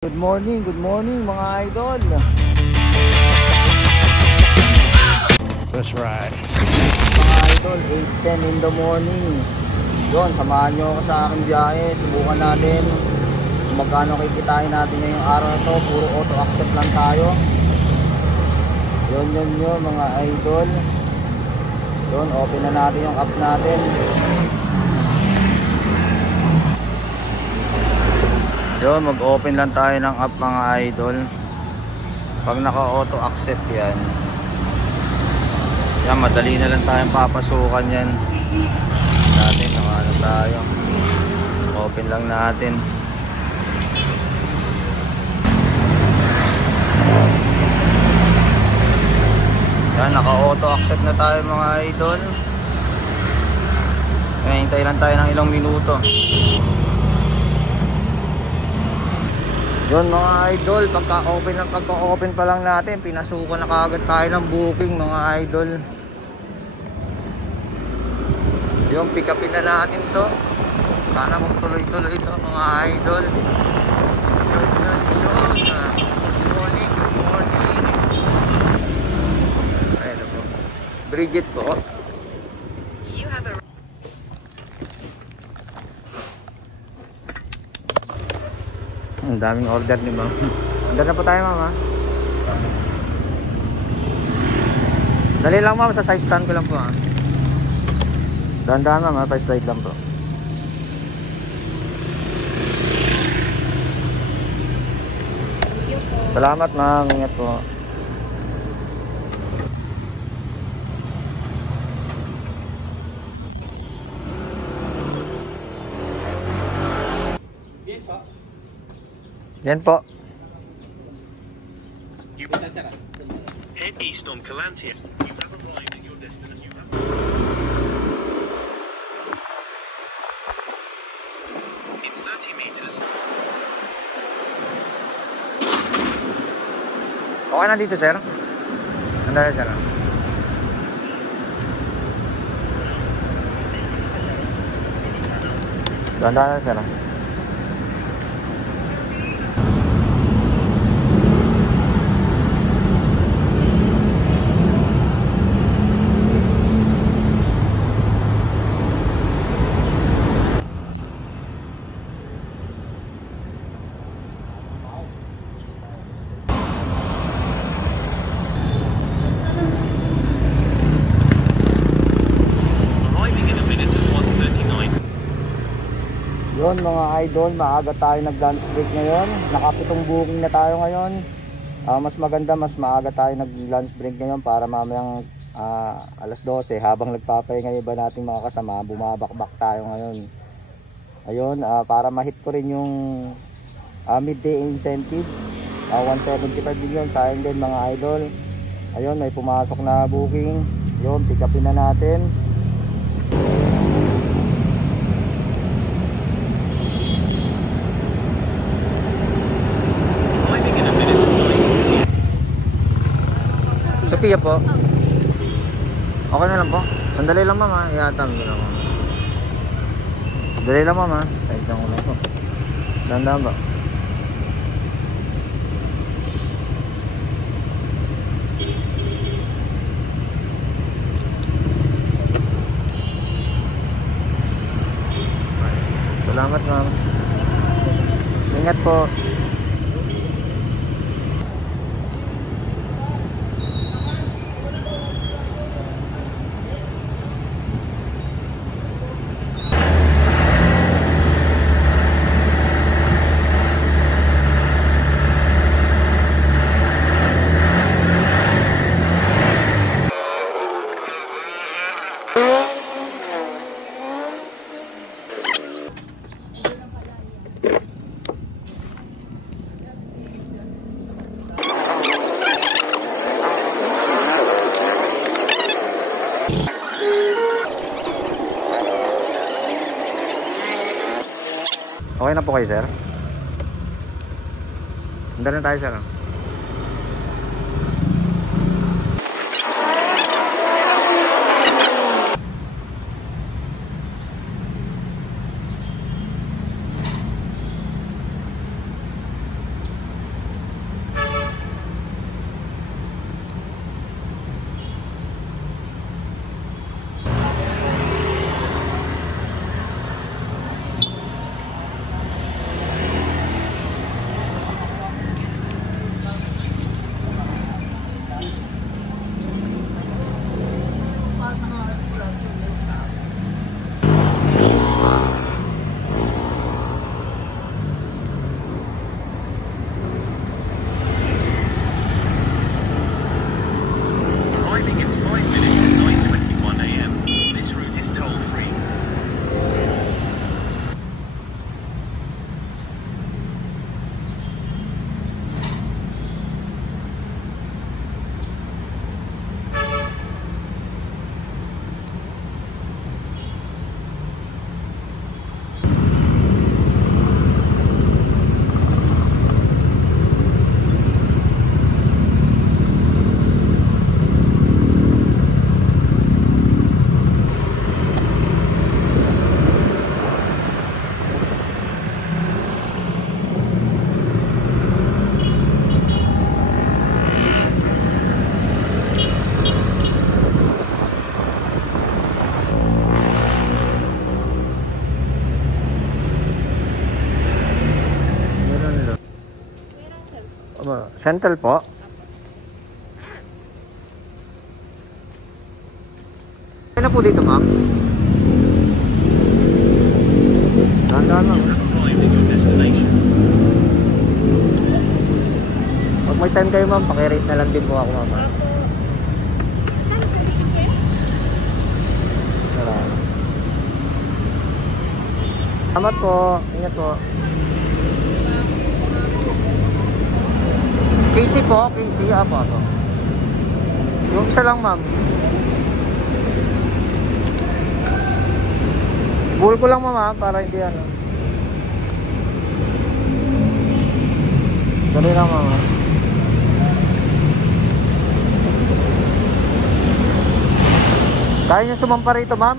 Good morning mga idol. Let's ride. Mga idol, 8:10 in the morning. Yun, samahan nyo ako sa aking biyahe. Subukan natin kung magkano kikitain natin ngayong araw na to. Puro auto accept lang tayo. Yun mga idol. Yun, open na natin yung app natin. Yun, mag-open lang tayo ng app mga idol. Pag naka-auto accept yan, madali na lang tayong papasukan yan. Natin, ano tayo. Open lang natin. Yan, naka-auto accept na tayo mga idol. Hintay lang tayo ng ilang minuto. Yun mga idol, pagka-open pa lang natin, pinasukan na kaagad tayo ng booking mga idol. Yung pick upin na natin to. Sana magtuloy-tuloy ito mga idol. Yun. Good morning. Ayun po. Bridget po. Ang daming order ni ma'am. Order na po tayo ma'am ha. Dali lang ma'am, sa side stand ko lang po ha. Dahan-dahan ma'am ha, pa slide lang po. Salamat ma'am, ingat po. Yan po. Head east on Calantia. You have arrived at your destination. In 30 meters. Okay na dito sir. Andali sir. Dahan-dahan sir. Yun mga idol, maaga tayo nag-lunch break ngayon. Nakapitong booking na tayo ngayon. Mas maganda, mas maaga tayo nag-lunch break ngayon para mamayang alas 12 habang nagpapahinga yung iba nating mga kasama, bumabakbak tayo ngayon. Ayun, para ma-hit ko rin yung midday incentive, 175 million sa akin din mga idol. Ayun, may pumasok na booking. Yun, pick upin na natin. Sophia po. Okay na lang po. Sandali lang ma'am ha. Ihatag ko lang ma'am. Sandali lang ma'am ha. Kahit lang ko lang po. Dahan-dahan ba? Salamat ma'am. Ingat po. Okay na po kayo sir. Handa na tayo sir. Sentel po. Ano po dito, ma'am? Dahan-dahan lang. Arrived at your destination. Pag may time kayo, ma'am, pakirate na lang din po ako, ma'am. Salamat po. Ingat po. Casey po. Casey. Apo. Yung isa lang, ma'am. Bull ko lang, ma'am, para hindi ano. Dali lang, ma'am. Kaya nyo sumampa rito, ma'am?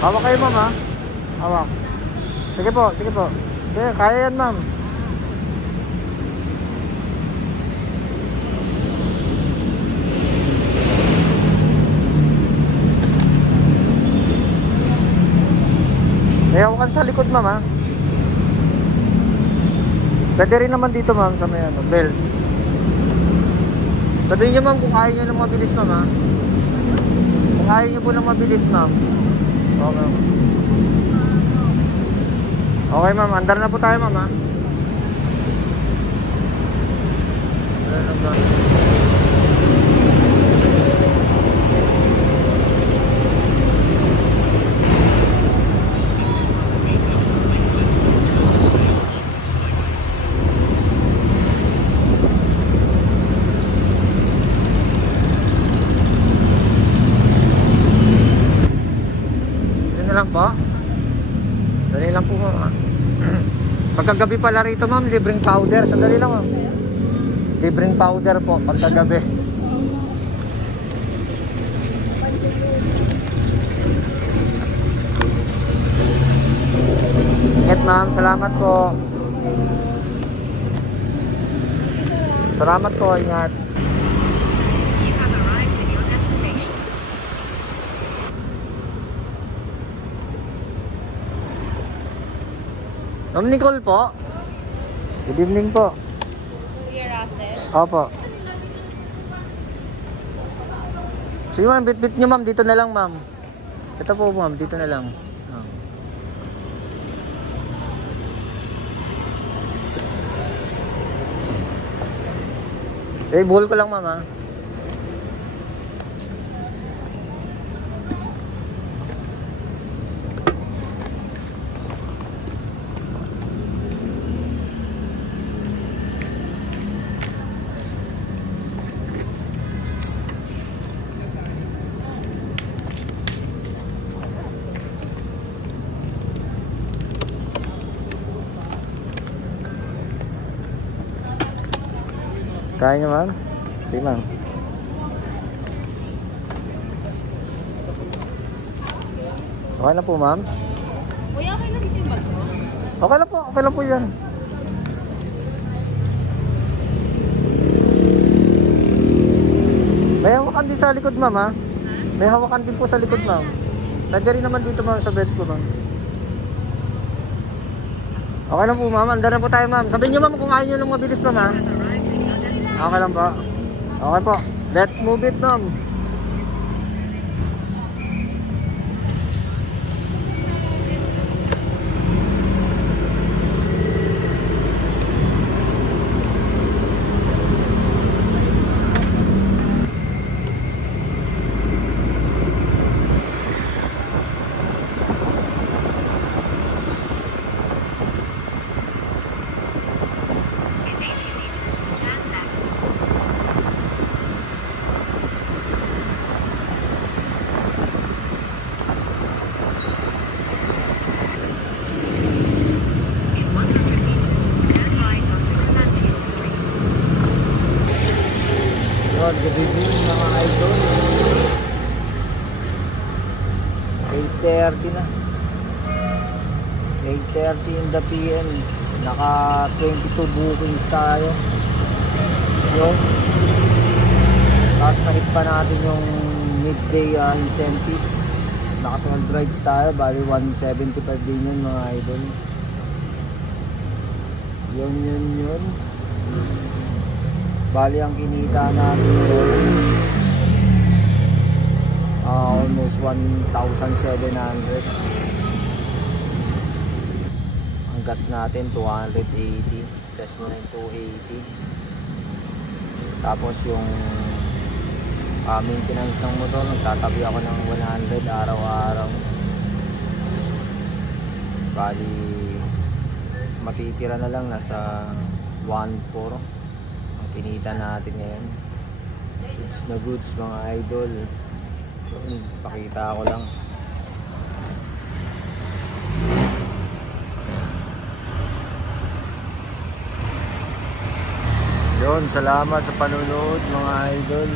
Hawak kayo, ma'am, ha? Hawak. Sige po. Sige, kaya yan, ma'am. May hawakan sa likod, ma'am, ha? Pwede rin naman dito, ma'am, sa may ano, belt. Sabihin nyo, ma'am, kung kaya nyo ng mabilis, ma'am, ha? Kung kaya nyo po ng mabilis, ma'am. Okay. Okay, ma'am. Andar na po tayo, ma'am, ha? Lang po. Dali lang po, ma'am. Pagkagabi pala rito, ma'am, libreng powder. Sandali lang, ma'am. Libreng powder po pagkagabi. Ingat, ma'am. Salamat po. Salamat po. Ingat. Ma'am Nicole po. Good evening po. Kuya Russell? Opo. Sige, ma'am, bit-bit nyo, ma'am. Dito na lang, ma'am. Ito po, ma'am. Dito na lang. Buhol ko lang, ma'am, ha. Kaya nyo, ma'am? Sige, ma'am. Okay na po, ma'am? Kuya, okay lang dito yung bag mo? Okay lang po yan. May hawakan din sa likod, ma'am, ha? May hawakan din po sa likod, ma'am. Pwede rin naman dito, ma'am, sa bed ko, ma'am. Okay lang po, ma'am. Andar na po tayo, ma'am. Sabihin nyo, ma'am, kung ayaw nyo lang mabilis, ma'am, ha? Okay lang po. Okay po. Let's move it, ma'am. Good evening, mga idol. 8:30 na. 8:30 in the PM. Naka 22 bookings tayo. Yung tapos na-hit pa natin yung midday incentive. Naka 12 rides tayo. Bali 175 din yun, mga idol. Yun. Bali ang kinita natin ngayon, almost 1,700. Ang gas natin 280, plus mo na yung 280. Tapos yung maintenance ng motor, nagtatabi ako ng 100 araw-araw. Bali matitira na lang, nasa 1,400 ang kinita natin ngayon. Goods na goods mga idol. Pakita ko lang. Yun, salamat sa panonood mga idol.